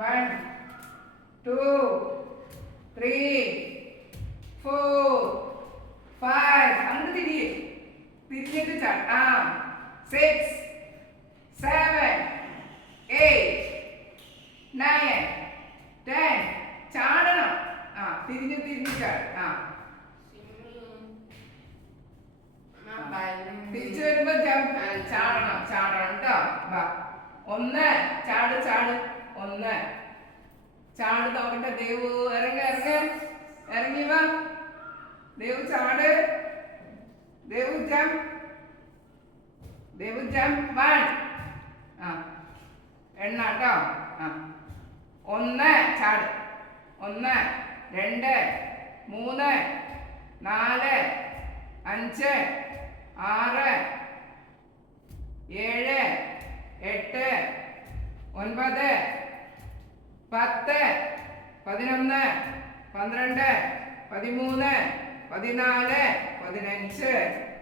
1 2 3 4 5 അങ്ങോട്ട് തിരിഞ്ഞിട്ട് ചാടാം 6 7 8 9 10 ചാടണം തിരിഞ്ഞ് ചാടാം തിരിച്ചു വരുമ്പോ ചാടണം കേട്ടോ. വാ 1 ചാട് 1 ചാട് നോക്കട്ടെ. ദേവു ഇറങ്ങി വാ. ദേവു ചാട്. ദേവു ജംപ് 1 എണ്ണ കേട്ടോ. 1 ചാട് 1 2 3 4 5 6 7 8 9 10 11 12 13 14 15